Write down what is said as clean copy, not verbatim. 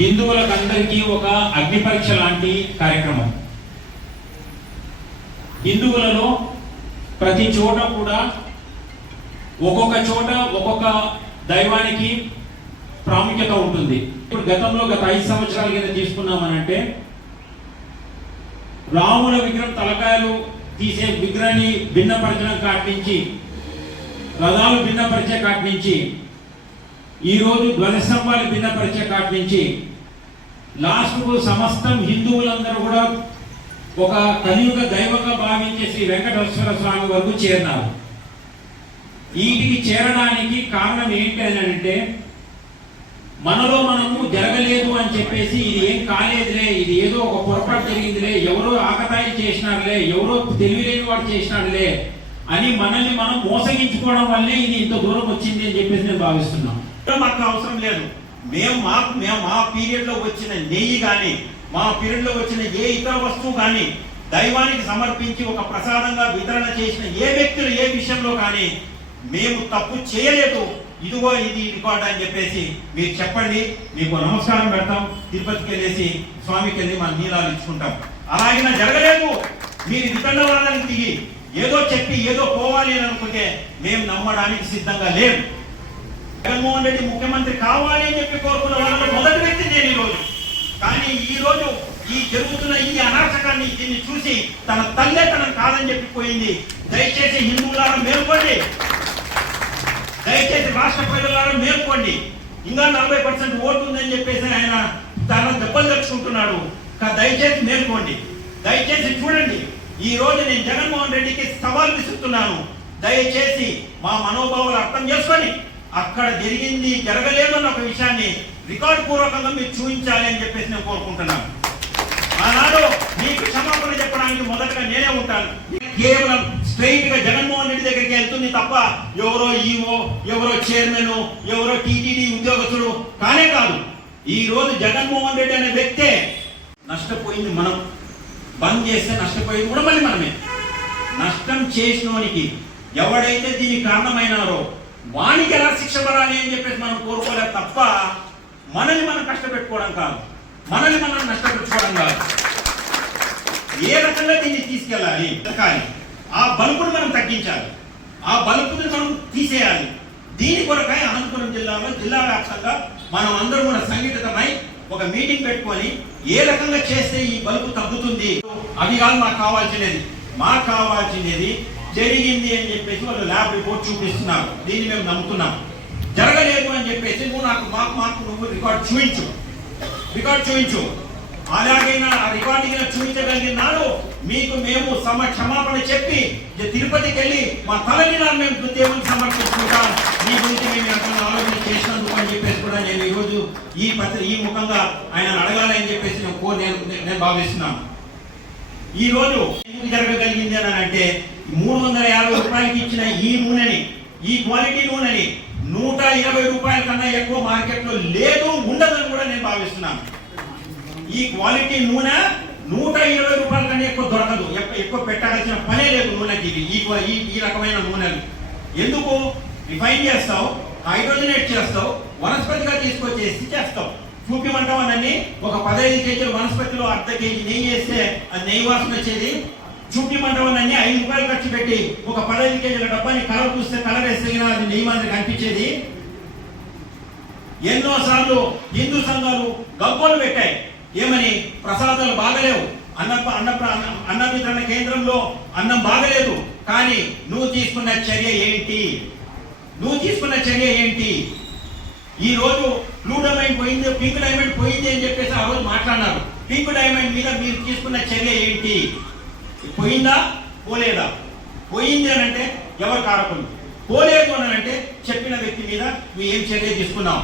హిందువులకందరికీ ఒక అగ్ని పరీక్ష లాంటి కార్యక్రమం. హిందువులలో ప్రతి చోట కూడా ఒక్కొక్క చోట ఒక్కొక్క దైవానికి ప్రాముఖ్యత ఉంటుంది. ఇప్పుడు గతంలో గత 5 సంవత్సరాల కింద తీసుకున్నామనంటే రాముల విగ్రహం తలకాయలు తీసే విగ్రహాన్ని భిన్నపరచడం కాటి నుంచి, రథాలు భిన్నపరిచే కాటి నుంచి, ఈరోజు ధ్వజస్తంభాలు భిన్నపరిచే కాటి నుంచి లాస్ట్కు సమస్తం హిందువులందరూ కూడా ఒక కలియుగ దైవంగా భావించే శ్రీ వెంకటేశ్వర స్వామి వరకు చేరినారు. వీటికి చేరడానికి కారణం ఏంటి అని అంటే, మనలో మనము జరగలేదు అని చెప్పేసి ఇది ఏం కాలేదులే, ఇది ఏదో ఒక పొరపాటు జరిగిందిలే, ఎవరో ఆకతాయి చేసినారులే, ఎవరో తెలివిలేని వాడు చేసినాడులే అని మనల్ని మనం మోసగించుకోవడం వల్లే ఇది ఇంత దూరం వచ్చింది అని చెప్పేసి నేను భావిస్తున్నాం. మాకు అవసరం లేదు. మేము మా పీరియడ్ లో వచ్చిన నెయ్యి కానీ, మా పీరియడ్ లో వచ్చిన ఏ ఇతర వస్తువు కానీ దైవానికి సమర్పించి ఒక ప్రసాదంగా వితరణ చేసిన ఏ వ్యక్తులు ఏ విషయంలో కానీ మేము తప్పు చేయలేదు, ఇదిగో ఇది రికార్డ్ అని చెప్పేసి మీరు చెప్పండి, మీకు నమస్కారం పెడతాం, తిరుపతికి వెళ్ళేసి స్వామికి వెళ్ళి మన నీలాలు ఇచ్చుకుంటాం. అలాగే జరగలేదు. మీరు వితండవాదానికి దిగి ఏదో చెప్పి ఏదో పోవాలి అని అనుకుంటే మేము నమ్మడానికి సిద్ధంగా లేము. జగన్మోహన్ రెడ్డి ముఖ్యమంత్రి కావాలి అని చెప్పి కోరుకున్న వాళ్ళలో మొదటి వ్యక్తి నేను ఈరోజు. కానీ ఈరోజు ఈ జరుగుతున్న ఈ అనాచకాన్ని దీన్ని చూసి తన తల్లే తనను కాదని చెప్పిపోయింది. దయచేసి హిందువులారా మేల్కోండి, దయచేసి రాష్ట్ర ప్రజలారా మేల్కోండి. ఇంకా 40% ఓటు ఉందని చెప్పేసి ఆయన తన దెబ్బలు తెచ్చుకుంటున్నాడు. దయచేసి మేల్కోండి, దయచేసి చూడండి. ఈ రోజు నేను జగన్మోహన్ రెడ్డికి సవాల్ విసురుతున్నాను. దయచేసి మా మనోభావాలు అర్థం చేసుకొని అక్కడ జరిగింది జరగలేదు అన్న ఒక విషయాన్ని రికార్డు పూర్వకంగా మీరు చూపించాలి అని చెప్పేసి నేను కోరుకుంటున్నాను. ఆనాడు మీకు క్షమాపణ చెప్పడానికి మొదటగా నేనే ఉంటాను. కేవలం స్ట్రైట్ గా జగన్మోహన్ రెడ్డి దగ్గరికి వెళ్తుంది తప్ప ఎవరో ఈవో, ఎవరో చైర్మన్, ఎవరో టీటీడీ ఉద్యోగస్తుడు కానే కాదు. ఈ రోజు జగన్మోహన్ రెడ్డి అనే వ్యక్తే నష్టపోయింది. మనం బంద్ చేస్తే నష్టపోయింది కూడా మళ్ళీ మనమే. నష్టం చేసినోనికి ఎవడైతే దీనికి కారణమైనారో వానికి ఎలా శిక్ష పడాలి అని చెప్పేసి మనం కోరుకోలేదు తప్ప మనల్ని మనం కష్టపెట్టుకోవడం కాదు, మనల్ని మనం నష్టపెట్టుకోవడం కాదు. ఏ రకంగా దీన్ని తీసుకెళ్ళాలి, కానీ ఆ బలుపుని మనం తగ్గించాలి, ఆ బలుపుని మనం తీసేయాలి. దీని కొరకై అనంతపురం జిల్లాలో జిల్లా వ్యాప్తంగా మనం అందరూ కూడా సంఘటితమై ఒక మీటింగ్ పెట్టుకొని ఏ రకంగా చేస్తే ఈ బలుపు తగ్గుతుంది, అవి కాదు మాకు కావాల్సినది. మాకు కావాల్సినది జరిగింది అని చెప్పేసి వాళ్ళు ల్యాబ్ రిపోర్ట్ చూపిస్తున్నారు. దీన్ని మేము నమ్ముతున్నాం. జరగలేదు అని చెప్పేసి నువ్వు రికార్డ్ చూపించు. అలాగైనా ఆ రికార్డింగ్ చూపించగలిగినాడు మీకు మేము క్షమాపణ చెప్పి తిరుపతికి వెళ్ళి మా తలని మేము దేవునికి సమర్పించుకుంటాం. మీ గురించి మేము ఎక్కడ ఆలోచన చేసినందుకు అని చెప్పేసి కూడా నేను ఈరోజు ఈ ముఖంగా ఆయన అడగాలని చెప్పేసి నేను భావిస్తున్నాను. ఈ రోజు ఎందుకు జరగగలిగింది అని అంటే 350 రూపాయలకి ఇచ్చిన ఈ నూనెని, ఈ క్వాలిటీ నూనెని 120 రూపాయల కన్నా ఎక్కువ మార్కెట్లో లేదు, ఉండదని కూడా నేను భావిస్తున్నాను. ఈ క్వాలిటీ నూనె 120 రూపాయల కన్నా ఎక్కువ దొరకదు, ఎక్కువ పెట్టాల్సిన పనే లేదు నూనెకి. ఈ రకమైన నూనెలు ఎందుకు రిఫైన్ చేస్తావు, హైడ్రోజనేట్ చేస్తావు, వనస్పతిగా తీసుకొచ్చేసి చేస్తావు. చూపిమంటావు అన్నీ ఒక 15 కేజీలు వనస్పతిలో అర్ధ కేజీ నెయ్యి వేస్తే అది నెయ్యి వాసన వచ్చేది. చూపిమంటావన్నీ 5 రూపాయలు ఖర్చు పెట్టి ఒక 15 కేజీల డబ్బాని కలర్ చూస్తే కలర్ వేస్తే అది నెయ్యి మాదిరి కనిపించేది. ఎన్నోసార్లు హిందూ సంఘాలు గగ్గోలు పెట్టాయి. ఏమని? ప్రసాదాలు బాగలేవు, అన్న వితరణ కేంద్రంలో అన్నం బాగలేదు. కానీ నువ్వు తీసుకున్న చర్య ఏంటి? ఈ రోజు బ్లూ డైమండ్ పోయింది, పింక్ డైమండ్ పోయింది అని చెప్పేసి ఆ రోజు మాట్లాడినారు. పింక్ డైమండ్ మీద మీరు తీసుకున్న చర్య ఏంటి? పోయిందా పోలేదా? పోయింది అని అంటే ఎవరు కారకులు, పోలేదు అని అంటే చెప్పిన వ్యక్తి మీద నువ్వు ఏం చర్య తీసుకున్నావు?